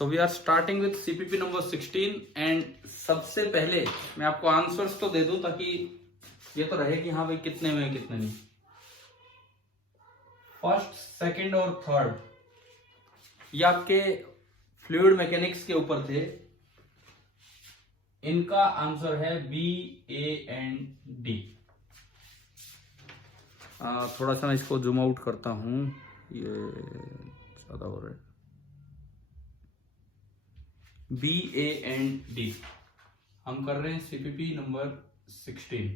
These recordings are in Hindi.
So we are starting with CPP number 16 and सबसे पहले मैं आपको आंसर्स तो दे दूं ताकि ये तो रहे कि हाँ भाई कितने में कितने नहीं। फर्स्ट, सेकंड और थर्ड ये आपके फ्लूइड मैकेनिक्स के ऊपर थे। इनका आंसर है बी, ए एंड डी। थोड़ा सा मैं इसको जूम आउट करता हूं, ये ज्यादा हो रहा है। बी, ए एंड डी हम कर रहे हैं सीपीपी नंबर 16।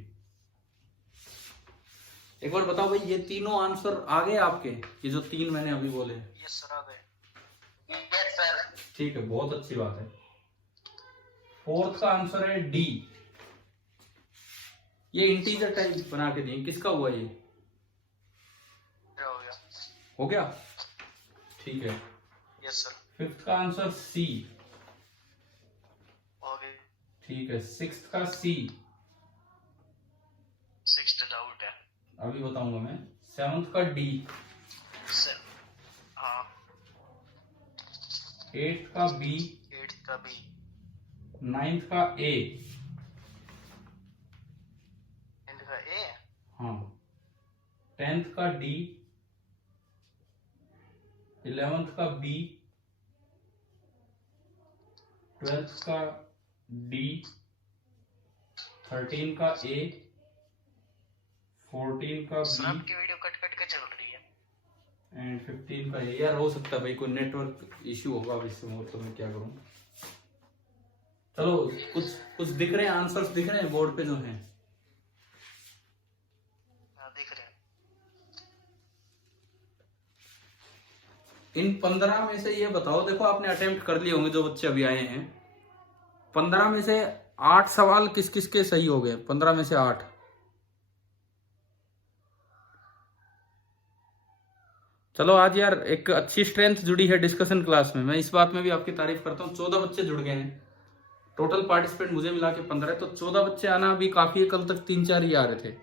एक बार बताओ भाई, ये तीनों आंसर आ गए आपके? ये जो तीन मैंने अभी बोले? यस सर, आ गए। Yes sir. ठीक है, बहुत अच्छी बात है। फोर्थ का आंसर है डी। ये इंटीजर टाइप बना के दिए, किसका हुआ ये? हो गया। हो गया, ठीक है। Yes sir. फिफ्थ का आंसर सी। हो गया। ठीक है। सिक्स्थ का सी। सिक्स्थ डाउट है, अभी बताऊंगा मैं। सेवंथ का डी। सर हाँ। एट्थ का बी। एट्थ का बी। नाइन्थ का ए। टेंथ का ए। हाँ। टेंथ का डी। 11th का बी। 12th का डी। 13 का ए। 14 का सर बी आपकी वीडियो कट कट के चल रही है। एंड 15 का ए। यार हो सकता है भाई कोई नेटवर्क इश्यू होगा अब इससे, तो मैं क्या करूं। चलो, कुछ दिख रहे हैं, आंसर्स दिख रहे हैं बोर्ड पे जो हैं? दिख रहे हैं। इन 15 में से ये बताओ, देखो आपने अटेम्प्ट कर लिए होंगे जो बच्चे अभी आए हैं। 15 में से 8 सवाल किस किस के सही हो गए? 15 में से 8। चलो आज यार एक अच्छी स्ट्रेंथ जुड़ी है डिस्कशन क्लास में, मैं इस बात में भी आपकी तारीफ करता हूँ। 14 बच्चे जुड़ गए हैं। टोटल पार्टिसिपेंट मुझे मिला के 15 है, तो 14 बच्चे आना अभी काफी है। कल तक 3-4 ही आ रहे थे।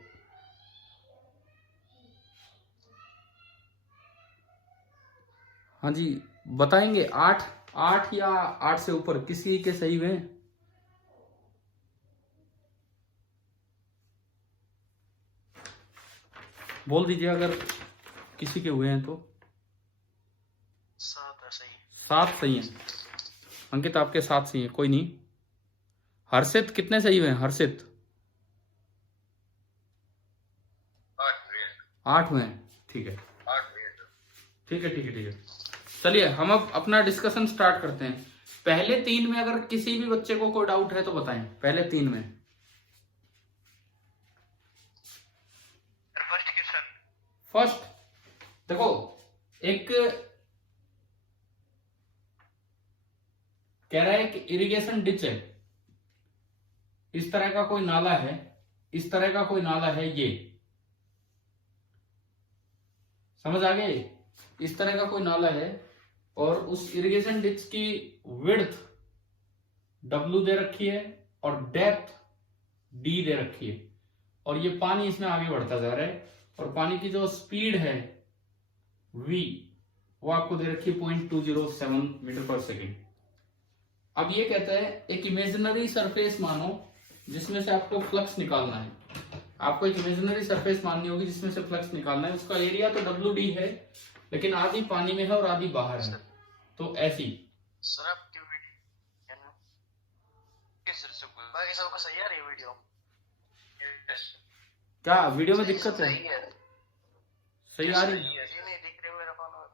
हाँ जी, बताएंगे 8 या 8 से ऊपर किसी के सही हुए? बोल दीजिए अगर किसी के हुए हैं तो। 7 है सही। 7 सही हैं। अंकित आपके 7 सही हैं, कोई नहीं। हर्षित कितने सही हुए हैं? हर्षित 8 हुए हैं। ठीक है, ठीक है, ठीक है, ठीक है। चलिए हम अब अपना डिस्कशन स्टार्ट करते हैं। पहले 3 में अगर किसी भी बच्चे को कोई डाउट है तो बताएं। पहले 3 में फर्स्ट क्वेश्चन। फर्स्ट देखो, एक कह रहा है कि इरिगेशन डिच है, इस तरह का कोई नाला है, इस तरह का कोई नाला है, ये समझ आ गए? इस तरह का कोई नाला है और उस इरिगेशन डिच की विड्थ W दे रखी है और डेप्थ D दे रखी है, और ये पानी इसमें आगे बढ़ता जा रहा है, और पानी की जो स्पीड है V वो आपको दे रखी है 0.207 मीटर पर सेकेंड। अब ये कहता है एक इमेजिनरी सरफेस मानो जिसमें से आपको फ्लक्स निकालना है। आपको एक इमेजिनरी सरफेस माननी होगी जिसमें से फ्लक्स निकालना है। उसका एरिया तो WD है, लेकिन आधी पानी में है और आधी बाहर है, तो ऐसी। सर आपकी वीडियो किस तरह से बाकी सबको सही आ रही है वीडियो? क्या वीडियो में दिक्कत है? सही है। सही आ रही है? ये नहीं दिख रहे मेरा फोन में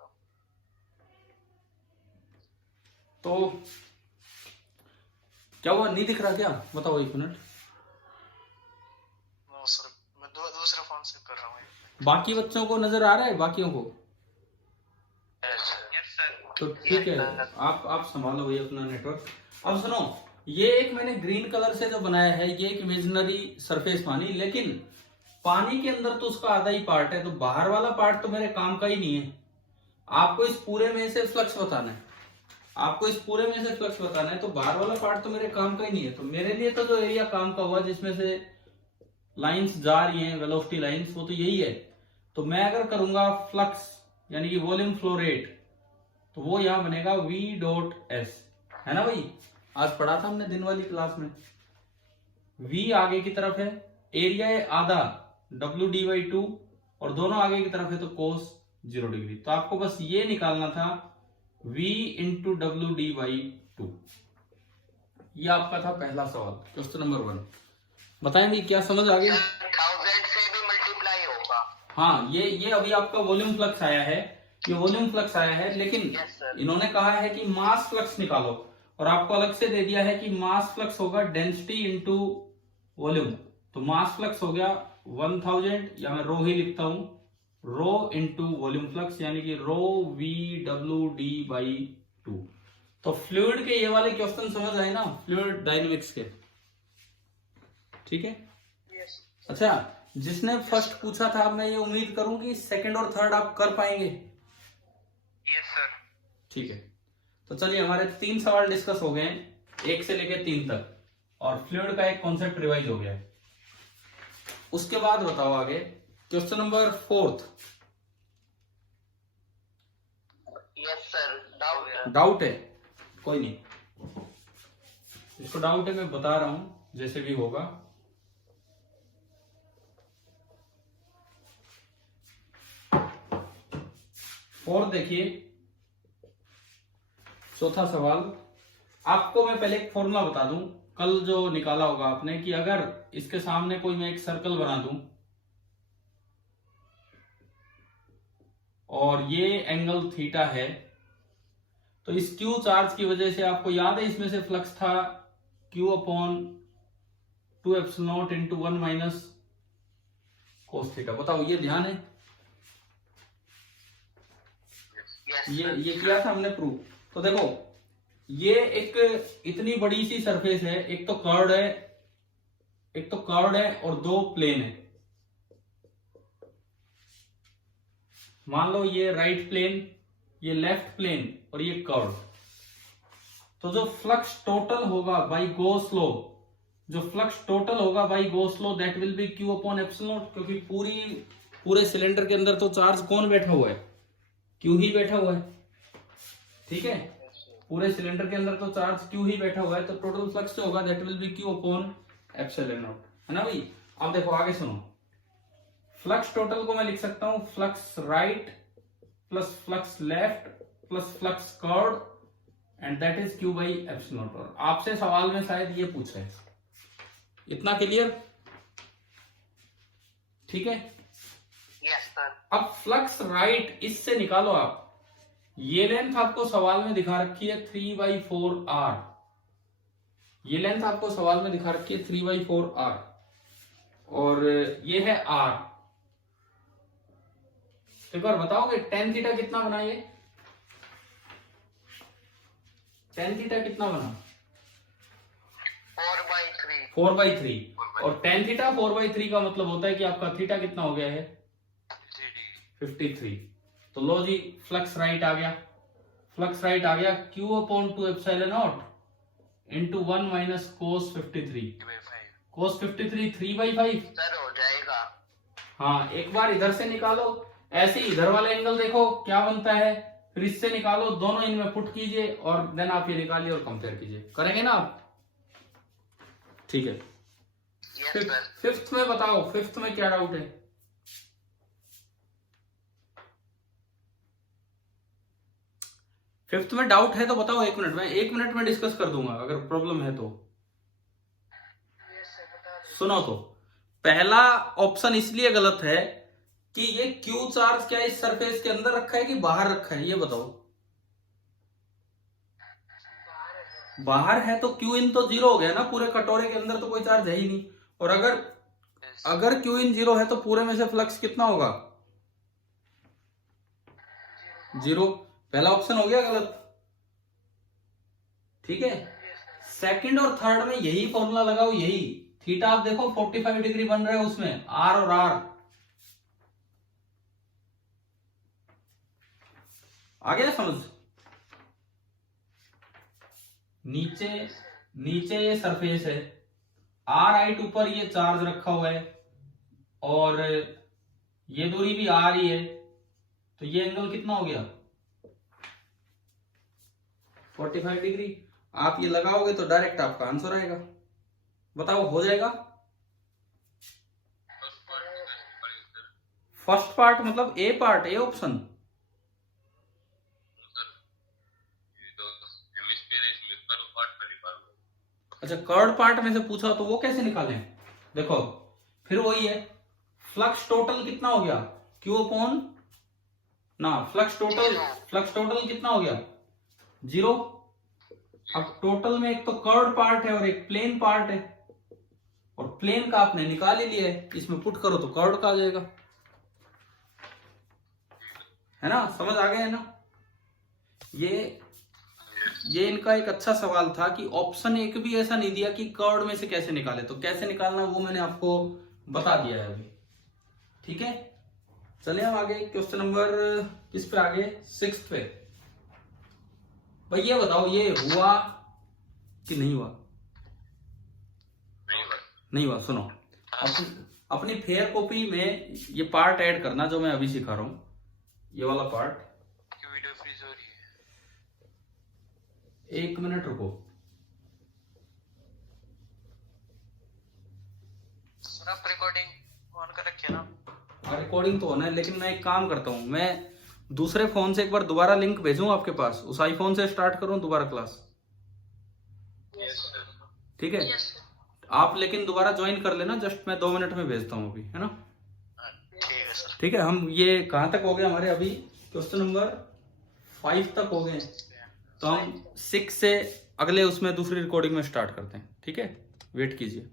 तो क्या हुआ, नहीं दिख रहा क्या? बताओ 1 मिनट। नो सर, मैं दूसरे फोन से कर रहा हूँ। बाकी बच्चों को नजर आ रहा है? बाकियों को? Yes sir. तो ठीक है, आप संभालो भैया अपना नेटवर्क। अब सुनो, ये एक मैंने ग्रीन कलर से जो बनाया है, ये एक इमेजिनरी सरफेस मानी, लेकिन पानी के अंदर तो उसका आधा ही पार्ट है, तो बाहर वाला पार्ट तो मेरे काम का ही नहीं है। आपको इस पूरे में से फ्लक्स बताना है, आपको इस पूरे में से फ्लक्स बताना है, तो बाहर वाला पार्ट तो मेरे काम का ही नहीं है। तो मेरे लिए तो जो एरिया काम का हुआ जिसमें से लाइंस जा रही हैं, वेलोसिटी लाइंस, वो तो यही है। तो मैं अगर करूंगा फ्लक्स यानी कि वॉल्यूम फ्लो रेट, तो वो यहां बनेगा v डॉट एस, है ना भाई, आज पढ़ा था हमने दिन वाली क्लास में। v आगे की तरफ है, एरिया है आधा w डी बाई 2 और दोनों आगे की तरफ है तो कोस 0 डिग्री। तो आपको बस ये निकालना था v into W D by 2। ये आपका था पहला सवाल, क्वेश्चन नंबर 1। बताएंगे क्या समझ आ गई? 1000 से भी मल्टीप्लाई होगा। हाँ, ये अभी आपका वॉल्यूम फ्लक्स आया है, ये वॉल्यूम फ्लक्स आया है, लेकिन इन्होंने कहा है कि मास फ्लक्स निकालो और आपको अलग से दे दिया है कि मास फ्लक्स होगा डेंसिटी इंटू वॉल्यूम। तो मास फ्लक्स हो गया 1000, या मैं रो ही लिखता हूं, रो इंटू वॉल्यूम फ्लक्स, यानी कि रो वी डब्ल्यू डी बाई 2। तो फ्लूइड के ये वाले क्वेश्चन समझ आए ना, फ्लूइड डायनेमिक्स के, ठीक है। अच्छा, जिसने फर्स्ट पूछा था, मैं ये उम्मीद करूं कि सेकंड और थर्ड आप कर पाएंगे। Yes sir. ठीक है, तो चलिए हमारे 3 सवाल डिस्कस हो गए हैं, 1 से लेकर 3 तक, और फ्लूइड का एक कॉन्सेप्ट रिवाइज हो गया है। उसके बाद बताओ आगे question number 4। Yes sir. Doubt है? कोई नहीं, इसको डाउट है मैं बता रहा हूं, जैसे भी होगा। और देखिए चौथा सवाल, आपको मैं पहले एक फॉर्मूला बता दूं, कल जो निकाला होगा आपने, कि अगर इसके सामने कोई मैं एक सर्कल बना दूं और ये एंगल थीटा है, तो इस क्यू चार्ज की वजह से, आपको याद है इसमें से फ्लक्स था Q upon 2 epsilon not into 1 minus cos theta. बताओ, ये ध्यान है? ये किया था हमने प्रूव। तो देखो, ये एक इतनी बड़ी सी सरफेस है, एक तो कर्व्ड है और 2 प्लेन है। मान लो ये राइट प्लेन, ये लेफ्ट प्लेन और ये कर्व। तो जो फ्लक्स टोटल होगा by go slow, that will be Q upon epsilon not, क्योंकि पूरे सिलेंडर के अंदर तो चार्ज कौन बैठा हुआ है? क्यू ही बैठा हुआ है, ठीक है। पूरे सिलेंडर के अंदर तो चार्ज क्यू ही बैठा हुआ है, तो टोटल फ्लक्स जो होगा that will be Q upon epsilon not, है ना भाई। अब देखो आगे सुनो, फ्लक्स टोटल को मैं लिख सकता हूं flux right plus flux left plus flux curve and that is Q by epsilon not. और आपसे सवाल में शायद ये पूछ रहे हैं, इतना क्लियर? ठीक है। Yes sir. अब फ्लक्स राइट इससे निकालो आप, ये लेंथ आपको सवाल में दिखा रखी है 3/4 r, ये लेंथ आपको सवाल में दिखा रखी है 3/4 r, और ये है r। एक बार बताओगे tan थीटा कितना बना? ये tan थीटा कितना बना? 4/3। और tan थीटा 4/3 का मतलब होता है कि आपका थीटा कितना हो गया है? 53। तो लो जी, फ्लक्स राइट आ गया, Q upon 2 epsilon not into 1 minus cos 53। Cos 53 3/5 sir हो जाएगा। हाँ, एक बार इधर से निकालो, ऐसे इधर वाला एंगल देखो क्या बनता है, फिर इससे निकालो, दोनों इनमें पुट कीजिए और देन आप ये निकालिए और कंपेयर कीजिए। करेंगे ना आप? ठीक है। फिफ्थ में बताओ, फिफ्थ में क्या डाउट है? फिफ्थ में डाउट है तो बताओ, 1 मिनट में डिस्कस कर दूंगा अगर प्रॉब्लम है तो। सुनो, तो पहला ऑप्शन इसलिए गलत है कि ये क्यू चार्ज क्या इस सरफेस के अंदर रखा है कि बाहर रखा है, ये बताओ। बाहर है तो क्यू इन तो 0 हो गया ना, पूरे कटोरे के अंदर तो कोई चार्ज है ही नहीं। और अगर क्यू इन 0 है तो पूरे में से फ्लक्स कितना होगा? 0। पहला ऑप्शन हो गया गलत, ठीक है। सेकंड और थर्ड में यही फॉर्मूला लगाओ, यही थीटा आप देखो 45 डिग्री बन रहा है उसमें, आर और आर आ गया समझ? नीचे ये सरफेस है, आर राइट ऊपर ये चार्ज रखा हुआ है और ये दूरी भी आर ही है, तो ये एंगल कितना हो गया? 45 डिग्री। आप ये लगाओगे तो डायरेक्ट आपका आंसर आएगा। बताओ हो जाएगा? फर्स्ट पार्ट मतलब ए पार्ट, ए ऑप्शन। अच्छा, कर्ड पार्ट में से पूछा तो वो कैसे निकालें? देखो फिर वही है, फ्लक्स टोटल कितना हो गया, क्यू अपॉन ना, फ्लक्स टोटल कितना हो गया, 0। अब टोटल में एक तो कर्ड पार्ट है और एक प्लेन पार्ट है, और प्लेन का आपने निकाल ही लिया है, इसमें पुट करो तो कर्ड का आ जाएगा, है ना? समझ आ गया है ना? ये इनका एक अच्छा सवाल था कि ऑप्शन एक भी ऐसा नहीं दिया कि कर्ड में से कैसे निकाले, तो कैसे निकालना वो मैंने आपको बता दिया है अभी। ठीक है, चलिए हम आगे क्वेश्चन नंबर किस पे आगे, 6 पे। भाई ये बताओ, ये हुआ कि नहीं हुआ? नहीं हुआ। सुनो, अपनी फेयर कॉपी में ये पार्ट ऐड करना जो मैं अभी सिखा रहा हूं, ये वाला पार्ट। वीडियो फ्रीज हो रही है, 1 मिनट रुको। सर आप रिकॉर्डिंग ऑन कर रखिए ना। रिकॉर्डिंग तो होना है, लेकिन मैं एक काम करता हूँ, मैं दूसरे फोन से एक बार दोबारा लिंक भेजूं आपके पास, उस आईफोन से स्टार्ट करूं दोबारा क्लास। ठीक है, आप लेकिन दोबारा ज्वाइन कर लेना, जस्ट मैं 2 मिनट में भेजता हूँ अभी, है ना? ठीक है सर। ठीक है, हम ये कहाँ तक हो गए हमारे, अभी क्वेश्चन नंबर 5 तक हो गए, तो हम 6 से अगले उसमें दूसरी रिकॉर्डिंग में स्टार्ट करते हैं। ठीक है, वेट कीजिए।